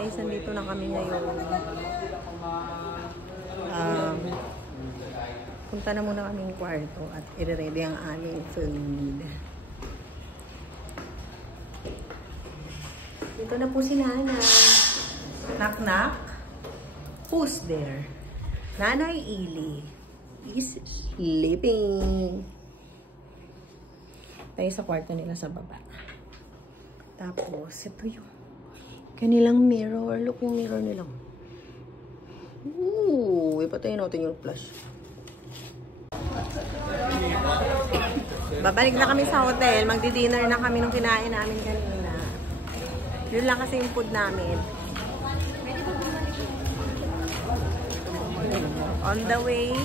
guys, nandito na kami ngayon. Punta na muna kaming kwarto at i-ready ang aming food. Dito na po si Nanay. Knock knock. Who's there? Nanay Ili is sleeping. Tayo sa kwarto nila sa baba. Tapos, ito yung kanilang mirror. Look yung mirror nila. Ooh, ipatayin natin yung flash. Babalik na kami sa hotel. Magdi-dinner na kami nung kinain namin kanina. Yun lang kasi yung food namin. On the way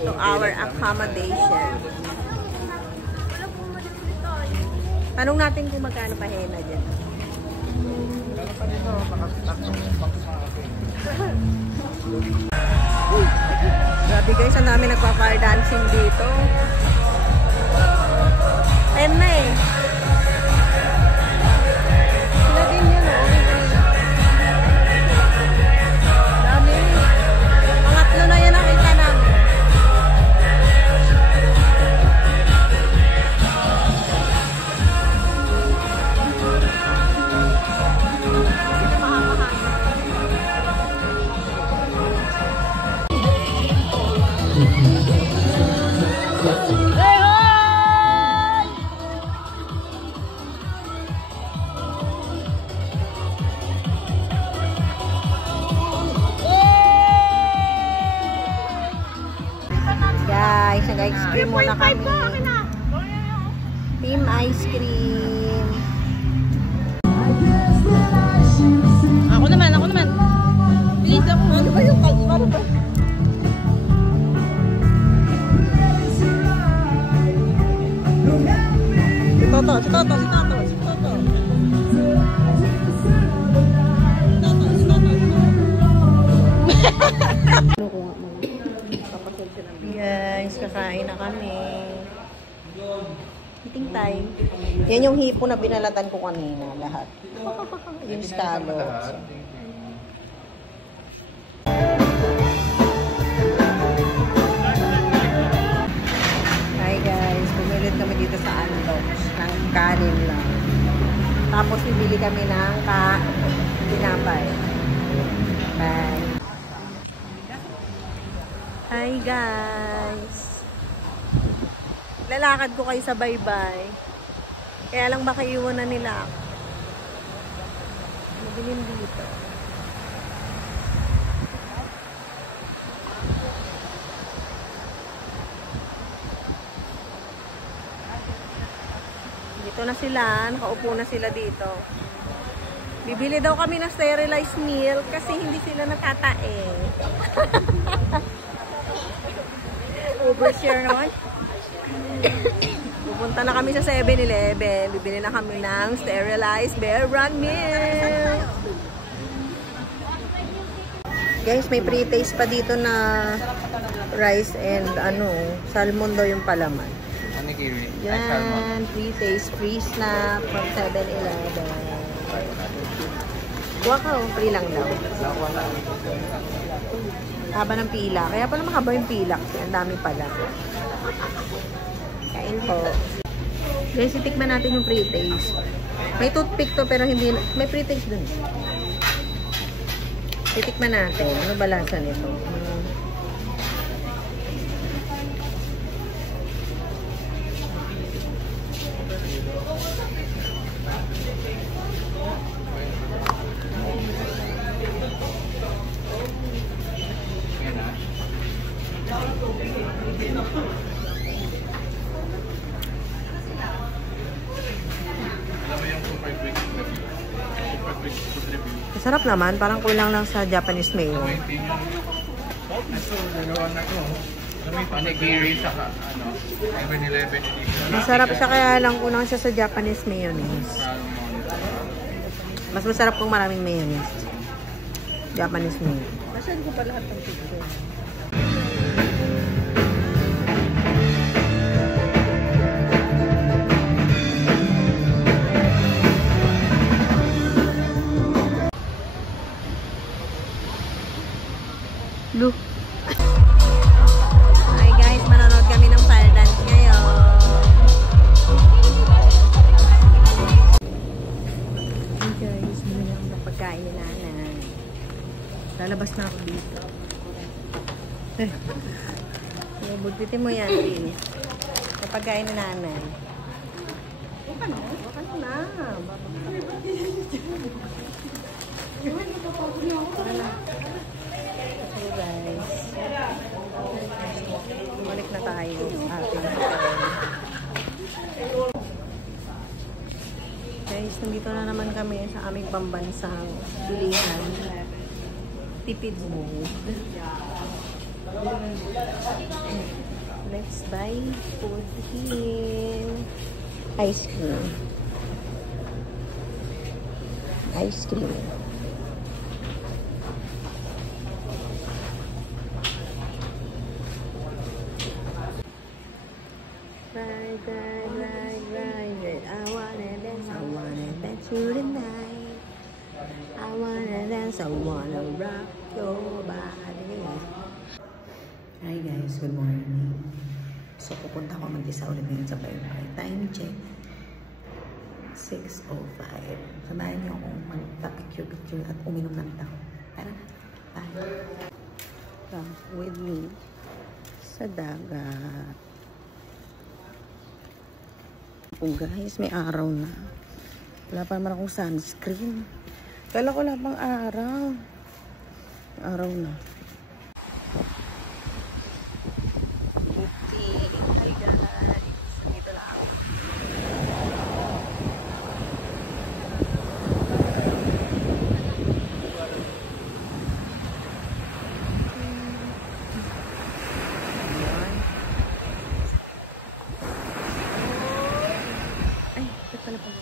to our accommodation. Tanong natin kung magkano pa hena dyan. Grabe guys, ang dami nagpa-fire dancing dito. 10 na eh. Sila din yun oh. Dami. Pangatlo na yan nakita namin. Guys, nag-ice cream muna kami. Team ice cream. Ako naman. Bilis ako. Ano ba yung ano ba? Si Toto. Guys, kakain na kami. Eating time. Yan yung hipo na binalatan ko kanina. Lahat. Yung scallops. Hi guys, pumilit kami dito sa Andox. Ng kanin lang. Tapos bibili kami ng tinapay. Bye. Hi guys. Lalakad ko kayo sa bye-bye. Kaya lang baka iwanan nila ako. Mabilin dito. Dito na sila. Nakaupo na sila dito. Bibili daw kami ng sterilized milk kasi hindi sila natatae. Overshare naman. Pupunta na kami sa 7-Eleven. Bibili na kami ng sterilized Bear Brand milk. Guys, may pre-taste pa dito na rice and salmon daw yung palaman. Yan, pre-taste, free snack from 7-Eleven. Kuha ka, free lang daw. Haba ng pila. Kaya pala mahaba yung pila. Ang dami pala. Kain po. Guys, itikman natin yung pre-taste. May toothpick to pero hindi. May pre-taste dun. Itikman natin. Ano ba lasa nito? Sarap naman, parang kulang lang sa Japanese mayo. Masarap siya kaya lang kulang siya sa Japanese mayonnaise. Mas masarap kung maraming mayonnaise. Japanese mayonnaise. Nasaan ko pa lahat ng picture? Lalabas na ako dito. Budbitin mo yan, please. Kapagkain ni nanay. Huwag ka na. So guys, bumalik na tayo sa ating hotel. Guys, nandito na naman kami sa aming pambansang bilihan. Tipid mood. Let's buy food here. Ice cream. Ice cream. Ride, ride, ride, ride. I wanna dance through the night. I wanna dance, I wanna rock your body. Hi guys, good morning. So pupunta ako mag-isa ulit ngayon sa Baybay. Time check 6:05. Samahan niyo akong magpa-picture at uminom ng tao. Tara na. Bye. Come with me sa dagat. Oh guys, may araw na. Wala pa naman akong sunscreen. Kala ko wala pang araw. Araw na. Hi guys. Dito na ako. Ay, ito pala pala.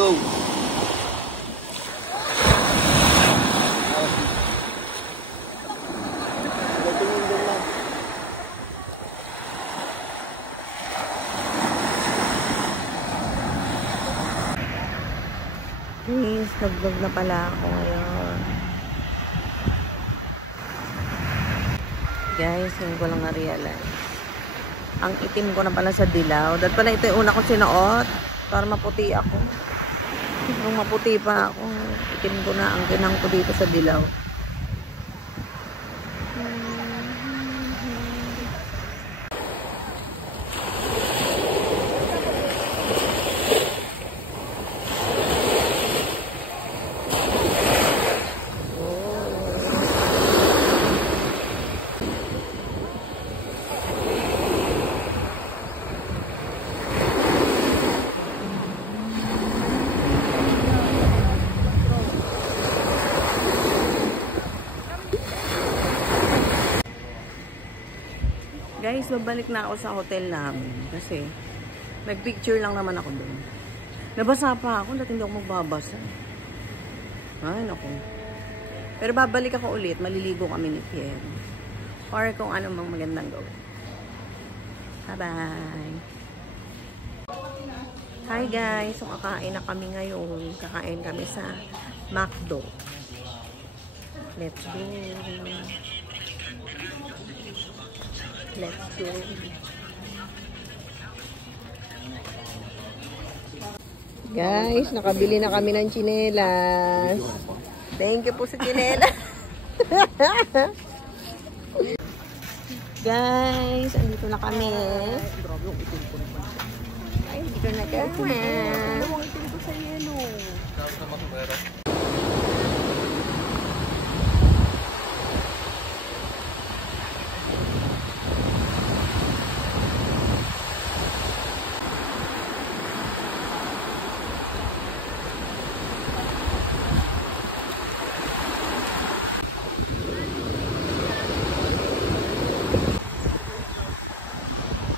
Go! Please, nag-vlog na pala ako ngayon. Guys, ngayon ko lang na-realize. Ang itim ko na pala sa dilaw. Dahil pala ito yung una ko sinuot. Para maputi ako. Nung maputi pa ako, itim ko na ang kinang ko dito sa dilaw. Guys, babalik na ako sa hotel namin kasi nagpicture lang naman ako doon. Nabasa pa ako, dati hindi ako magbabasa. Ay, naku. Pero babalik ako ulit, maliligo kami ni Pierre. Or kung ano mang magandang gawin. Bye-bye! Hi guys, so kakain na kami ngayon. Kakain kami sa McDo. Let's go! Let's go. Guys, nakabili na kami ng tsinelas. Thank you po sa tsinelas. Guys, andito na kami. Ay, dito na kami. Ang itim ko sa yelo.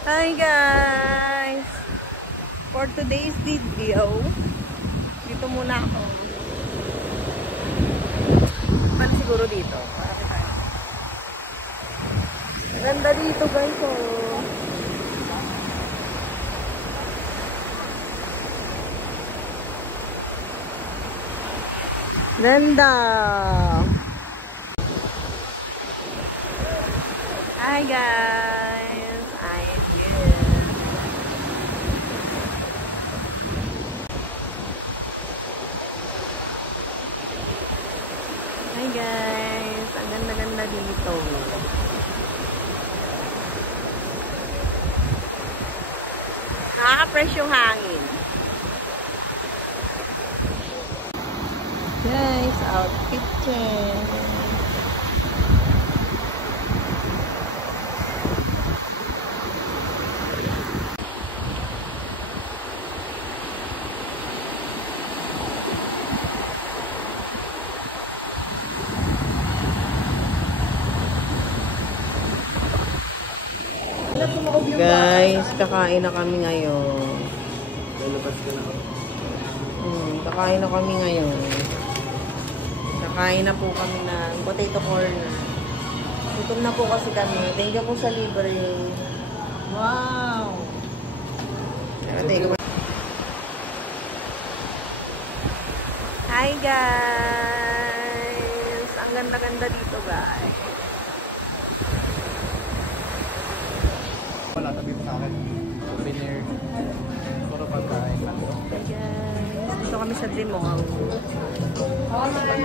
Hi guys! For today's video, dito muna ako. Balik siguro dito. Ganda dito guys oh. Ganda! Hi guys! I'm here. Hi guys! Ang ganda-ganda dito. Nakaka-fresh yung hangin. Guys, outfit check. Guys, kakain na kami ngayon. Kakain na kami ngayon. Kakain na po kami ng potato corner. Gutom na po kasi kami. Thank you po sa libre. Wow! Hi guys! Ang ganda-ganda dito guys. Wala, tabi mo sa akin. Souvenir. Puro pagkain. Hey guys. Dito kami sa Dream Mall. Pagkain.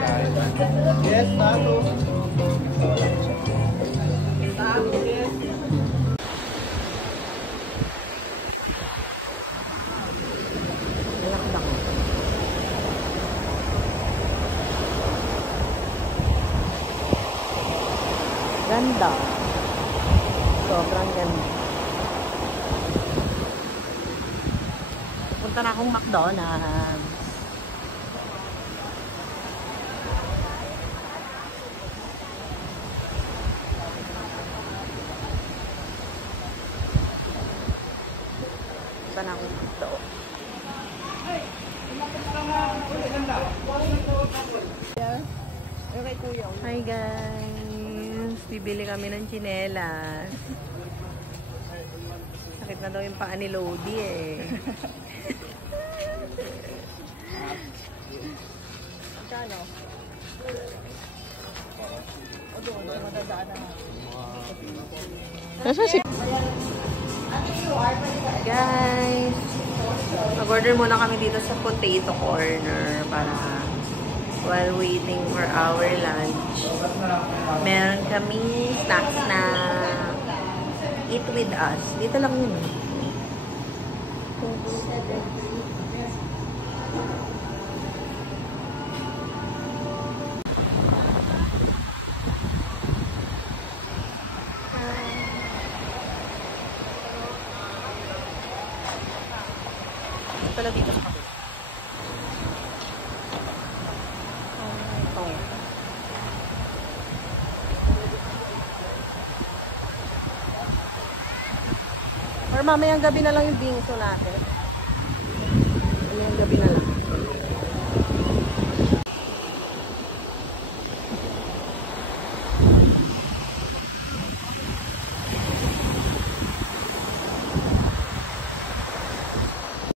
Yes, tato. Tato, yes. Malakbak. Ganda. Sobrang ganda. Punta na akong McDonald's. Punta na akong McDonald's. Hi guys! Bibili kami ng tsinelas. Sakit na daw yung paa ni Lodi eh. Magkano? O doon, sa madadaan na. Guys, mag-order muna kami dito sa potato corner para while waiting for our lunch. Meron kami snacks na eat with us. Dito lang yun. Pala dito sa kapit. Or mamayang gabi na lang yung bingso natin. Mamayang gabi na lang.